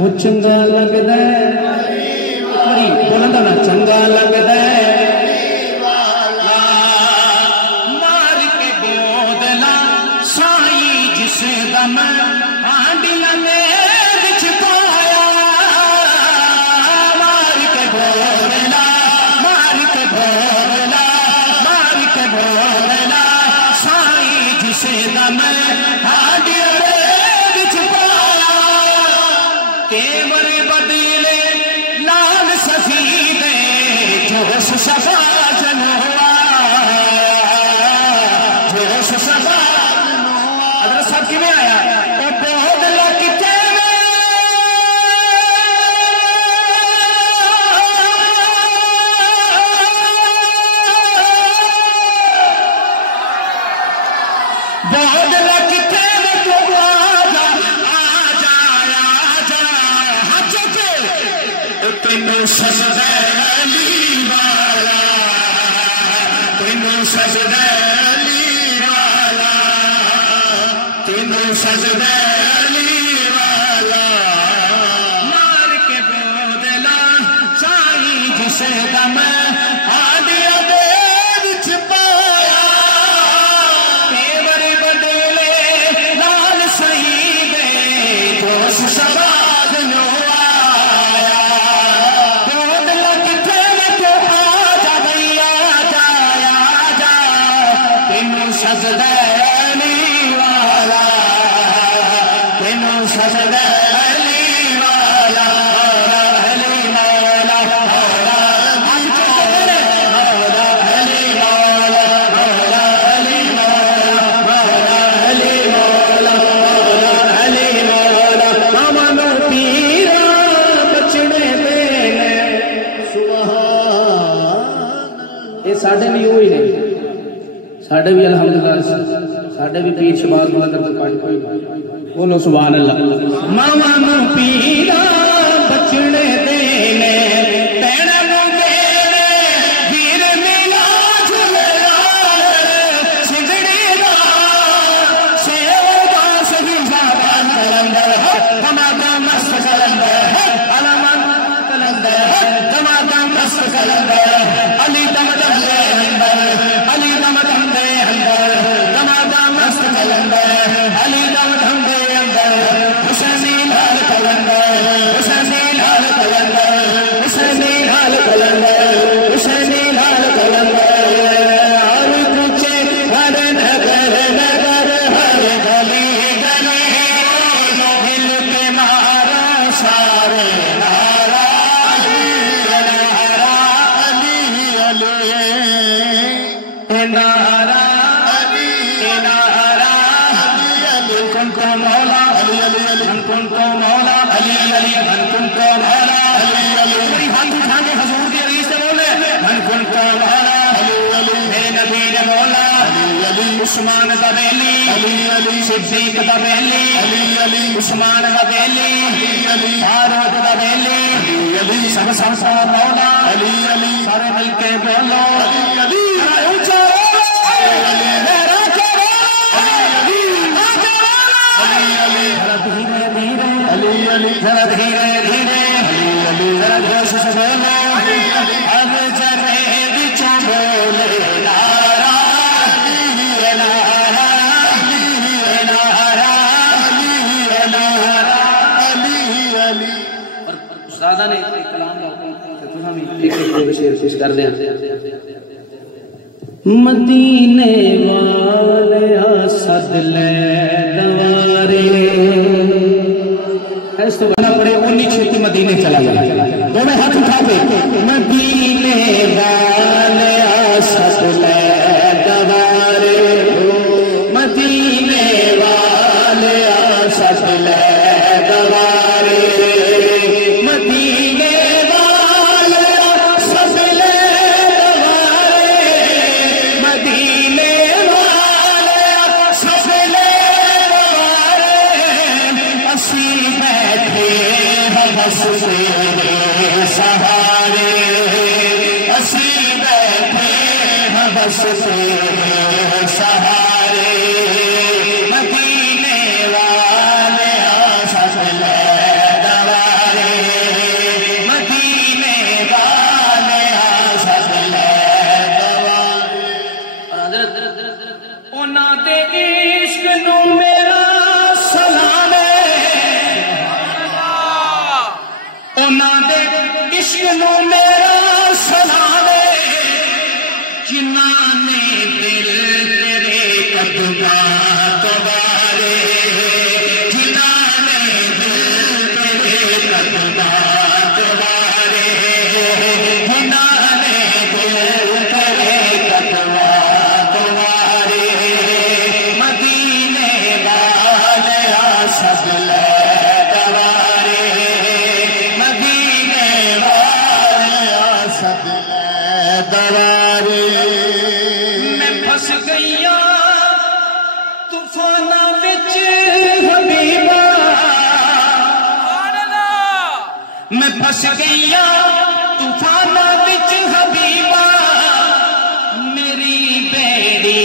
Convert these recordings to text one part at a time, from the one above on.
وہ چنگا لگدا ہے بولن دا نا چنگا لگدا ہے مار کے بودلا سائی جس دم آنڈیاں نے وچ پایا مار کے بودلا سائی جس دم آنڈیاں نے وچ پایا تیور بدلے لال سفیدے جوش صفا جنوا جوش صفا حضرت صاحب کی میں آیا اے بودلا کتے بودلا کتے تو تینوں سجدہ علی والا تینوں سجدہ علی والا تینوں سجدہ علی والا مار کے بودلا سائی جسے دم آڈیا دے وچ پایا تیور بدلے لال سہی دے جوش سبا سجدہ علی والا تینوں سجدہ علی والا علی مولا مولا علی مولا مولا علی مولا مولا علی مولا مولا علی مولا امن پیرا بچنے دے سبحان یہ ساڈے بھی ہوئی نہیں ساڈے بھی الحمدللہ ساڈے بھی پیر شباب مدد کوئی بولو سبحان اللہ ماما پیرا بچنے دینے تیرے مدینے ویر میلا جھلیا سجڑی دا سیو دا سبھی زبان کلندر دماغا مست کلندر علمان کلندر دماغا مست کلندر علی دم دم دے اندر علی دم دم دے اندر دماغا مست کلندر علی دم دم دے اندر حسینی لال کلندر حسینی لال کلندر حسینی لال کلندر حسینی لال کلندر ہر کچھ ہر نگر نگر ہر گلی گلی ہل کے مارا سارے نارا نارا علی علی نارا مولا علی علی من کنت مولا علی علی من کنت مولا علی علی میری ہاتھ اٹھا کے حضور کی حدیث سے بولے من کنت مولا علی علی میرے نبی نے مولا علی علی عثمان کا بیلی علی علی صدیق کا بیلی علی علی عثمان کا بیلی علی علی فاروق کا بیلی علی علی سب سب مولا علی علی سارے مل کے بولو علی علی اونچا علی علی ذرا دھیرے دھیرے ذرا جوش سے بولو اب جرے بچوں بولے نارا نارا نارا نارا علی علی اور استادہ نے کلام کا ہم ایک شعر پیش کر دیں مدینے والے سد لے دوارے اس تو بنا پڑے انہی چھتی مدینے چلا گیا دونوں ہاتھ اٹھا کے مدینے والے سد لے دوارے مدینے والے سد لے دوارے مدینے والے سد لے دوارے مدینے والے سد لے دوارے اسی بس تیرے سہارے اسی بیٹھے بس تیرے سہارے مدینے والے سد لے دوارے انہاں دے عشق نو میرا سلاوے جنہاں نے دل تیرے قدماں تو وارے جنہاں نے دل تیرے قدماں تو وارے جنہاں نے دل تیرے قدماں تو وارے مدینے والیا سب لے دوارے مدینے والیا سب لے دوارے میں پھس گئیاں طوفاناں وچ حبیبا میں پھس گئیاں طوفاناں وچ حبیبا میری بیڑی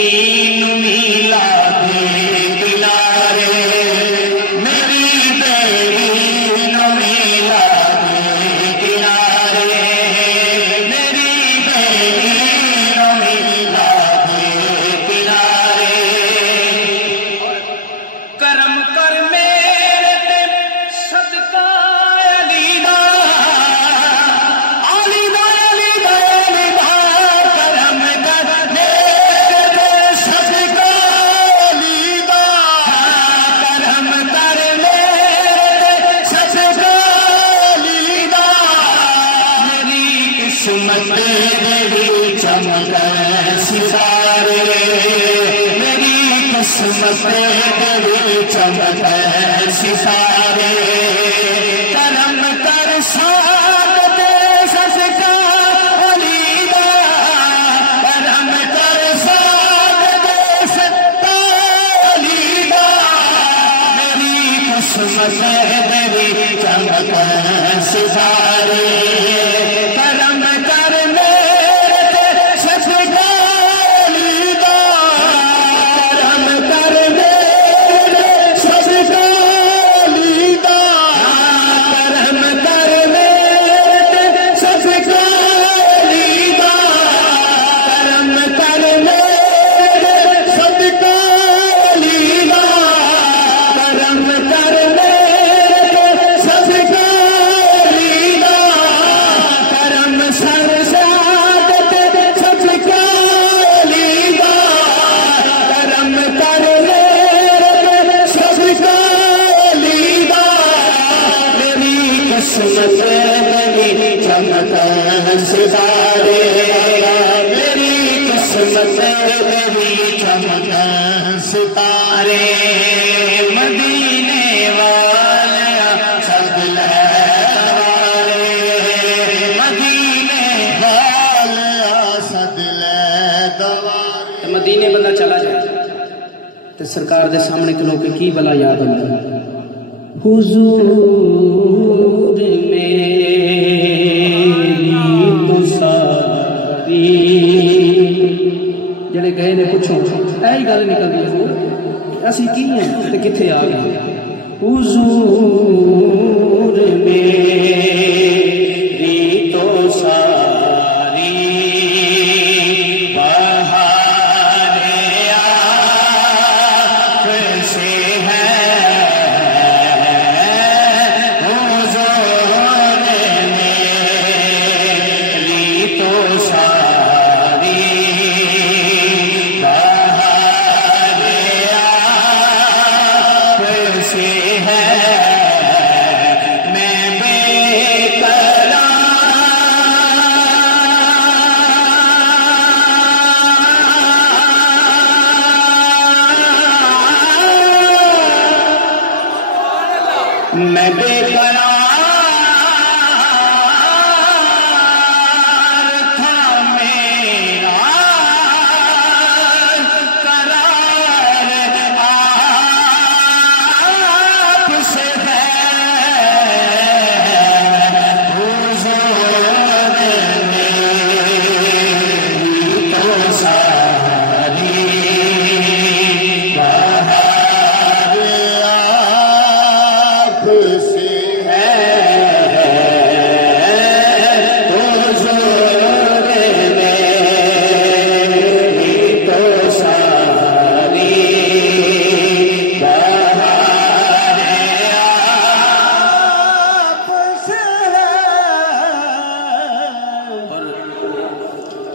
نو ملا دے کنارے میری بیڑی نو ملا دے کنارے میری بیڑی نو ملا دے کنارے کرم کر میرے تے صدقہ علی دا علی دا علی دا علی دا کرم کر میرے تے صدقہ علی دا کرم کر میرے تے صدقہ علی دا میری قسمت دے چمک ستارے میری قسمت دے چمک ستارے کرم کر ساتھ دے صدقہ علی دا کرم کر ساتھ دے صدقہ علی دا میری قسمت دے چمک ستارے کرم کر میرے تے صدقہ علی دا کرم کر میرے صدقہ علی دا کرم کر میرے تے صدقہ علی دا کرم کر میرے صدقہ علی دا کرم کر میرے تے صدقہ علی دا کرم سر سعادت صدقہ علی دا کرم کر میرے تے صدقہ علی دا میری قسمت میری چمک ستارے میری قسمت میری چمک ستارے مدینے والیا سب لے دوارے مدینے والیا سب لے دوارے مدینے بندہ چلا جائے تو سرکار دے سامنے کلو کے کی بلا یاد ہوتا حضور میری تو ساری جڑے گئے نے پوچھو ایہی گل نکلدی ہے اسی کی ہیں تے کتھے آ گئے حضور میری تو ساری بہار آنکھ سے ہے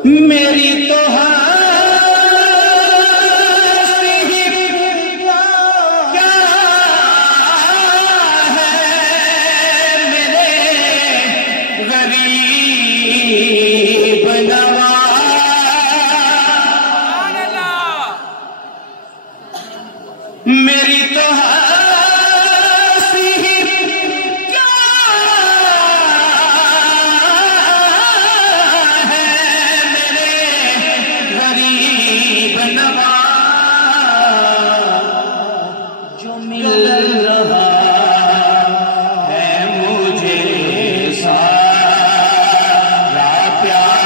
میری تو میری تو ہنسی کیا ہے میرے غریب نواز جو مل رہا ہے مجھے سارا پیار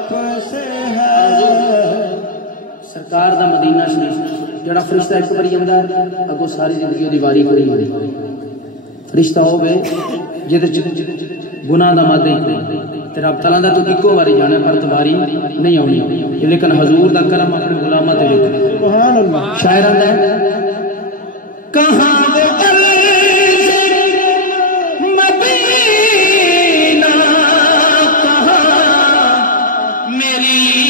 آپ سے ہے سرکار دا مدینہ شریف جڑا فرشتہ ایک باری آندا ہے اگوں ساری زندگی دی واری کھڑی ہوندی فرشتہ ہوے جدے گناہ دا مادہ تے رب تعالی دا تو اکو واری جانا پر دوباری نہیں آونی لیکن حضور دا کرم اپنے غلاماں تے ویکھ سبحان اللہ شاعر آندا ہے کہاں وہ مدینہ کہاں میری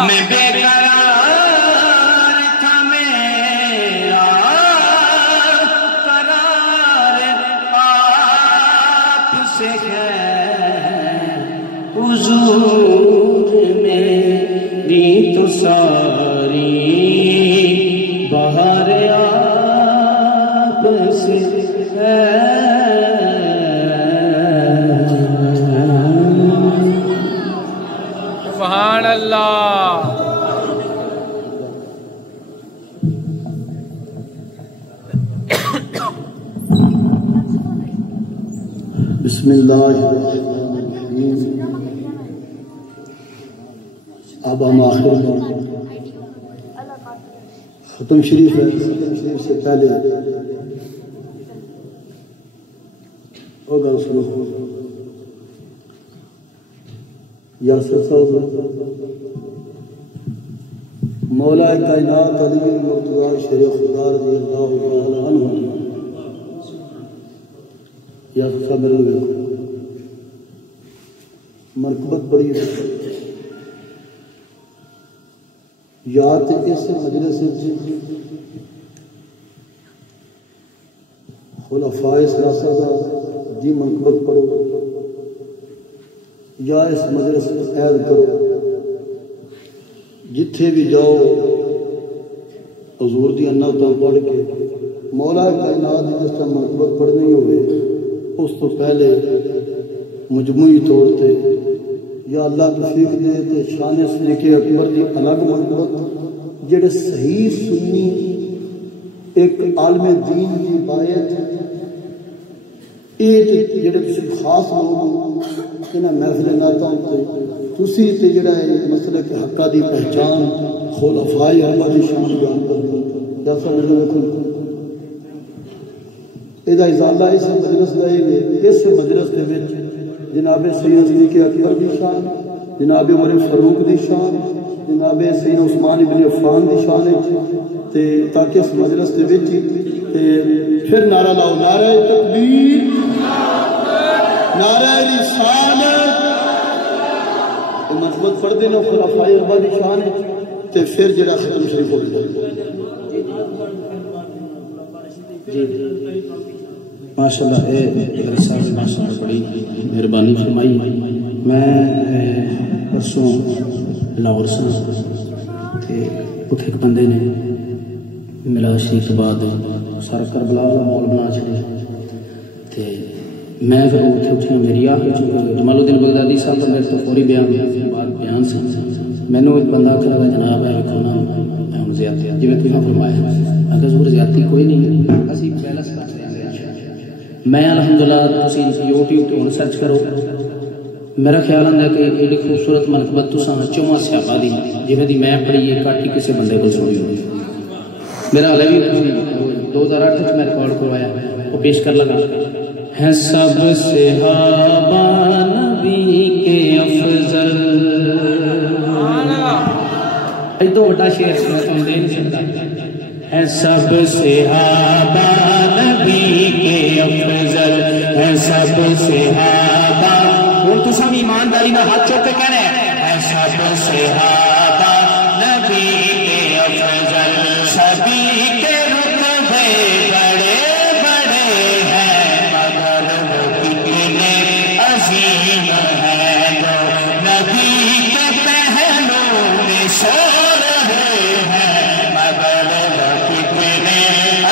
میں بے قرار تھا میرا قرار آپ سے ہے حضور میری تو ساری بہار آپ سے ہے سبحان اللہ بسم اللہ الرحمن الرحیم اب ہم آخر میں ختم شریف ہے ختم شریف سے پہلے ہوگا سنو یاسر صاحب مولا کائنات علی مرتضی شیر خدا رضی اللہ تعالی عنہ یاسر صاحب میرے دیکھو مرکبت بڑی ہے یا تو اس مجلس خلفائے ثلاثہ دی مرکبت پڑھو یا اس مجلس عید کرو جتھے بھی جاؤ حضور دی نعتاں پڑھ کے مولا کائنات جس طرح مرکبت پڑھنی ہوئے اس تو پہلے مجموعی طور تے یا اللہ توفیق دے تے شان صدیق اکبر دی الگ مرکبت جڑے صحیح سنی ایک عالم دین دی بایت جڑے تسی خاص لوگ انہاں محفل نعتاں تے تسی تے جڑا ہے مسئلہ کے حقہ دی پہچان خلفائے اربعہ دی شان بیان کرتے جیسا مجھے دیکھو اذا ازالہ اس مجلس گئے اس مجلس دے وچ جناب سید صدیق اکبر دی شان جناب عمر فاروق دی شان جناب سیدنا عثمان ابن عفان دی شان تے تاکہ اس مجلس دے وچ تے پھر نعرہ لاؤ نعرہ تکبیر نعرہ رسالت منظمت پڑھ دینا خلفائے اربعہ دی شان تے پھر جڑا ختم شریف ہو جائے جی ماشاءاللہ میرے صاحب ماشاءاللہ بڑی مہربانی فرمائی میں پرسوں لاہور سے اتنے ایک بندے نے ملا شریف کے بعد سارا کربلا کا مول بنا چڑے میں پھر اتنے اٹھیا میری جمال الدین بغدادی صاحب کا میرے تو فوری بیان سے مینو ایک بندہ آخر لگا جناب ہے ویکو نا زیادتی جی میں تمہیں فرمایا اگر ضرور زیادتی کوئی نہیں اسی بیلنس کر رہے ہیں میں الحمدللہ تسی یوٹیوب تے ہن سرچ کرو میرا خیال آتا ہے کہ ایڈی خوبصورت منقبت تساں چواں صحابہ دی جویں دی میں پڑھی ہے کٹ ہی کسی بندے کو سنی ہوئی میرا ہلے بھی 2008 میں ریکارڈ کروایا وہ پیش کر لگا ہیں سب صحابہ نبی کے افضل ایدو بڑا شعر سنا تو دے نہیں سکتا ہیں سب صحابہ نبی کے افضل ہیں سب صحابہ اور تو سب ایمانداری میں ہاتھ چوک کے کہنے ہیں سب صحابہ نبی کے افضل سبھی کے رتبے بڑے بڑے ہیں مگر وہ کتنے عظیم ہیں جو نبی کے پہلو میں سو رہے ہیں مگر وہ کتنے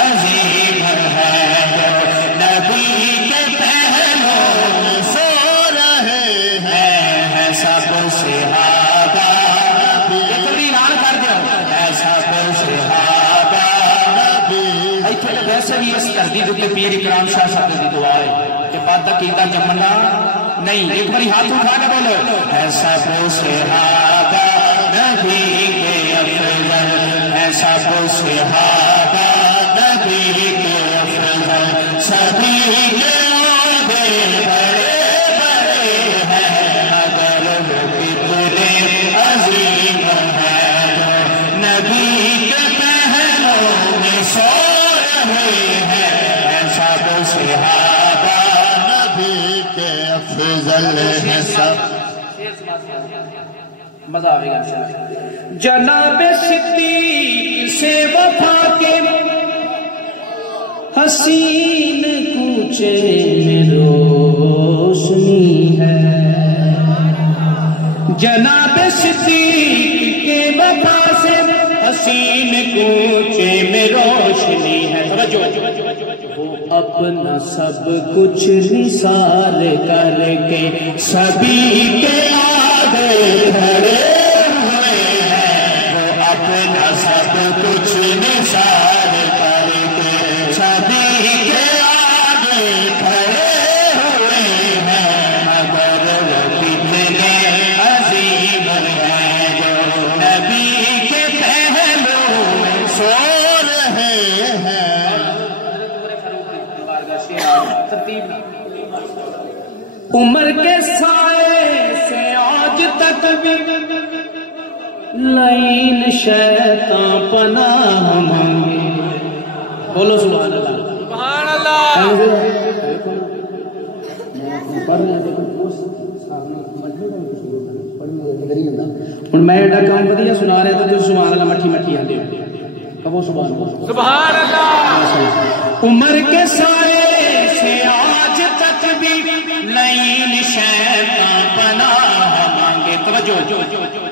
عظیم ہیں جو نبی کے پہلو میں سو سب صحابہ ایک اعلان کر دیا سب صحابہ ایتھے ویسے بھی اس تردید کے پیر اکرام شاہ صاحب کی دعا ہے کہ بد عقیدہ جمنا نہیں ایک باری ہاتھ اٹھا کے بولو ہے سب صحابہ نبی کے افضل ہے سب صحابہ نبی کے افضل سبھی کے بڑے بڑے مزہ آئے گا جناب صدیق سے وفا کے حسین کوچے میں روشنی ہے جناب صدیق کے وفا سے حسین کوچے میں روشنی ہے وہ اپنا سب کچھ نثار کر کے سبھی کے آگے کھڑے ہوئے ہیں وہ اپنا سب کچھ نثار کر کے سبھی کے آگے کھڑے ہوئے ہیں مگر وہ کتنے عظیم ہیں جو نبی کے پہلو سو رہے ہیں عمر کے سائے سے آج تک بھی لین شیطان پناہ مانگے بولو سبحان اللہ سبحان اللہ ہوں میں ایڈا کام ودیا سنا رہا تھا تو سبحان اللہ مٹھی مٹھی آتے کہو سبحان اللہ سبحان اللہ عمر کے سائے سے آج تک بھی لین شیطان پناہ مانگے توجہ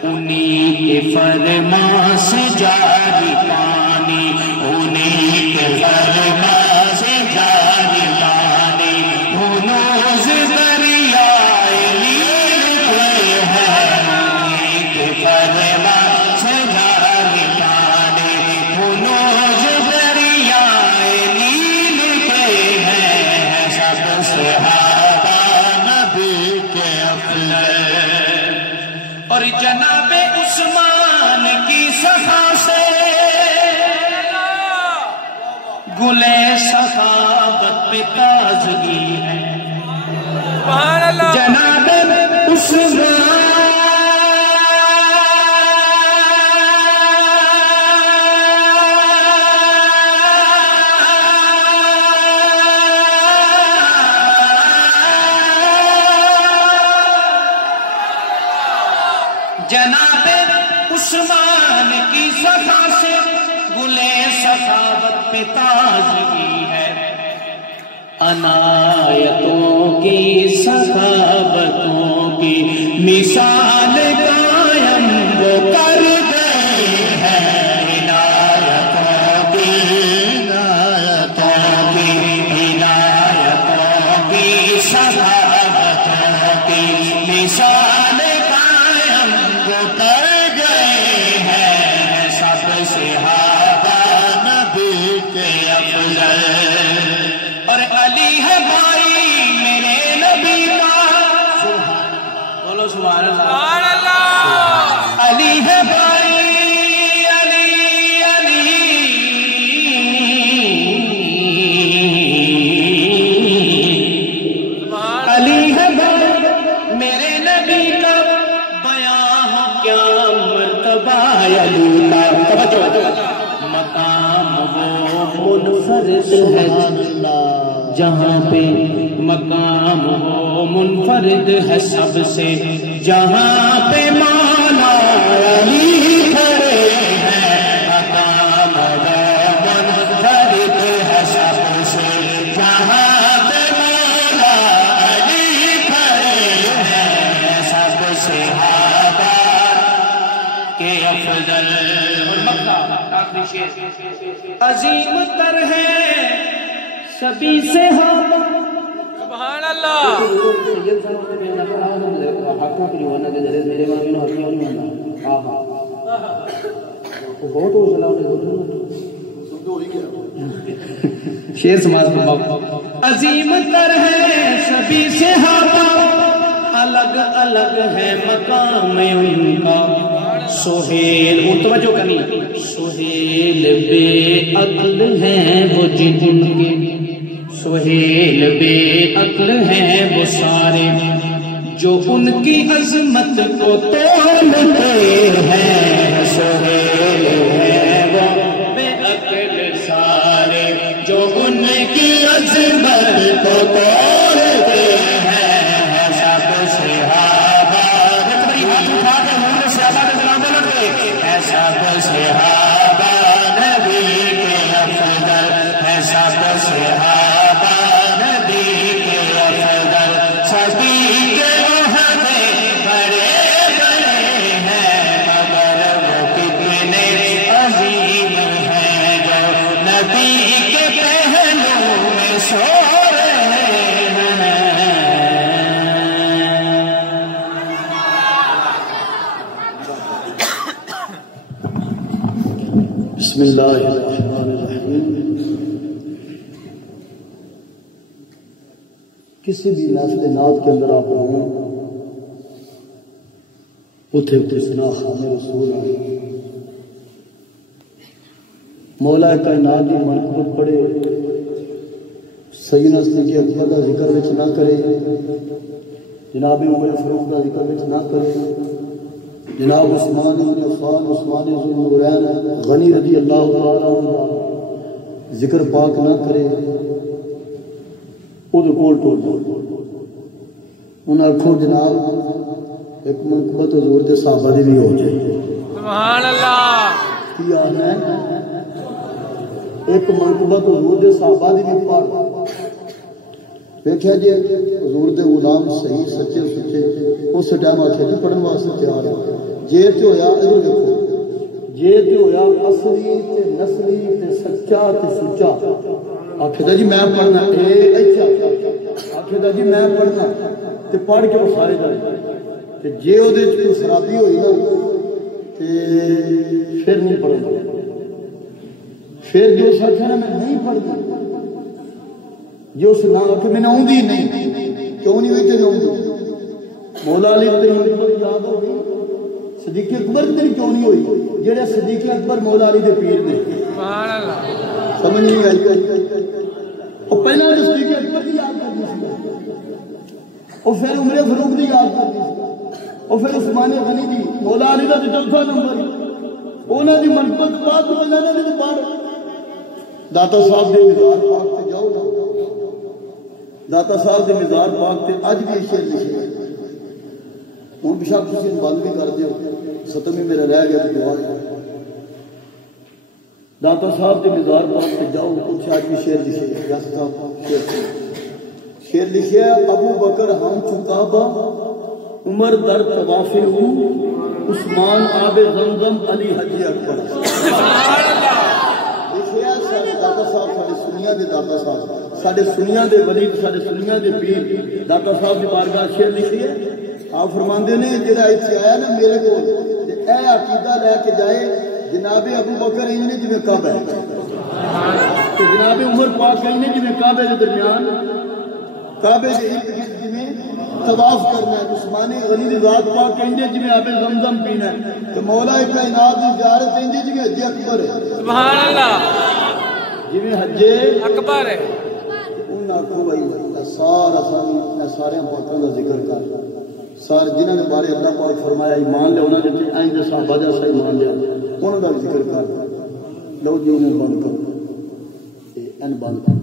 انہی کے فرمان سے جاری پانی انہی کے فرمان سے جاری پانی ہنوز دریائے نیل ہوئے ہیں انہی کے فرمان سے جاری پانی ہنوز دریائے نیل ہوئے ہیں سب صحابہ نبی کے افضل اور جناب عثمان کی صفا سے گلے سخاوت پہ تازگی ہے جناب عثمان عثمان کی صفا سے گلے سخاوت پہ تازگی ہے، عنایتوں کی سخاوتوں کی مثال قائم وہ کر گئے ہیں، عنایتوں کی سخاوتوں کی مثال قائم وہ کر گئے ہیں، سب صحابہ نبی کے افضل، اور علی ہے بھائی میرے نبی کا، بولو سبحان اللہ، علی ہے بھائی علی علی ہے بھائی میرے نبی کا، بیاں ہو کیا مرتبہ علی کا، توجہ مقام وہ منفرد ہے جہاں پہ، مقام وہ منفرد ہے سب سے، جہاں پہ مولا علی کھڑے ہیں، مقام وہ منفرد ہے سب سے، جہاں پہ مولا علی کھڑے ہیں، سب صحابہ کے افضل، عظیم تر ہے سبھی سے ہم، سبحان اللہ، شیر سماج عظیم تر ہے سبھی سے ہم، الگ الگ ہے مقام ان کا، سہیل توجہ کرنی، سہیل بے عقل ہیں وہ جن کے، سہیل بے عقل ہیں وہ سارے، جو ان کی عظمت کو توڑتے ہیں، سہیل ہیں وہ بے عقل سارے، جو ان کی عظمت کو توڑتے ہیں، سب صحابہ، سب صحابہ نبی کے افضل ہے، سب صحابہ نبی کے افضل، سبھی کے عہدے بڑے بڑے ہیں، مگر وہ کتنے عظیم ہیں جو نبی کے پہلو میں سو رہے ہیں۔ بسم اللہ الرحمن الرحیم۔ کسی بھی لفظ نعت کے اندر آپ ہوں اتھے تسنا خان رسول آئے، مولا کائنات کی منقبت پڑھے، سیدنا صدیق اکبر کا ذکر وچ نہ کرے، جناب عمر فاروق کا ذکر وچ نہ کرے، جناب عثمان بن عفان، عثمان ذو النورین غنی رضی اللہ تعالیٰ عنہ ذکر پاک نہ کرے، وہ کول ٹوٹ جائے، انہیں آخو جناب ایک منقبت حضور کے صحابہ دی بھی ہو جائے، سبحان اللہ، کی آنا ہے ایک منقبت حضور کے صحابہ دی بھی پڑھ، دیکھا جی حضور دے غلام صحیح سچے سچے اس ٹائم آخیا جی پڑھن واسطے تیار ہے، جے تے ہویا ادھر دیکھو، جے تے ہویا اصلی تے نسلی تے سچا تے سچا، آخیا جی میں پڑھنا، آخیا جی میں پڑھنا تے پڑھ کے وہ سارے جائے، تے جے وہ کوئی خرابی ہوئی نا تے پھر نہیں پڑھنا، پھر جو سچ ہے نا میں نہیں پڑھنا، جو اس نہ کہ میں نے آؤں نہیں، کیوں نہیں ہوئی تے نہ مولا علی تے منقبت یاد ہو گئی، صدیق اکبر تے کیوں نہیں ہوئی، جڑے صدیق اکبر مولا علی دے پیر نے، سبحان اللہ، سمجھ نہیں آئی، اور پہلا صدیق اکبر کی یاد کرنی سی، اور پھر عمر فاروق کی یاد کرنی سی، اور پھر عثمان غنی دی، مولا علی دا چوتھا نمبر، انہاں دی منقبت بات تو اللہ نے تے پڑھ، داتا صاحب دے مزار پاک تے جاؤ نا، داتا صاحب دے مزار پاک تے اج بھی شعر لکھے، ہوں بشاک تھی بند بھی کر دیو، ختم ہی میرا رہ گیا دعا ہے۔ داتا صاحب کے مزار پاس پہ جاؤ، ان سے آج بھی شعر لکھے، شعر لکھے ابو بکر ہم چکابہ، عمر در طواف ہوں، عثمان آب زمزم، علی حجی اکبر۔ لکھیا داتا صاحب سارے سنیا دے، داتا صاحب سارے سنیا دے ولی، سارے سنیا دے پیر، داتا صاحب کی بارگاہ شعر لکھیے۔ آپ فرماندے نے جڑا ایتھے آیا نا میرے کو اے عقیدہ لے کے جائے جناب ابو بکر انج نے جویں کعبہ ہے، تو جناب عمر پاک انج نے جویں کعبے کے درمیان کعبے کے ارد گرد جویں طواف کرنا ہے، عثمان غنی دی ذات پاک انج نے جویں آب زمزم پینا ہے، تو مولا کائنات دی زیارت انج جویں حج اکبر ہے۔ سبحان اللہ، جویں حج اکبر ہے۔ ان آکھو بھائی سارا سارے پاکاں دا ذکر کر، سارے جنہوں نے بارے اللہ پاک فرمایا ایمان لے، انہوں نے این دے صحابہ جیسا ایمان لیا، انہوں کا ذکر کر لو جی انہیں بند کر این بند کر،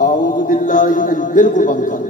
اعوذ باللہ بالکل بند کر۔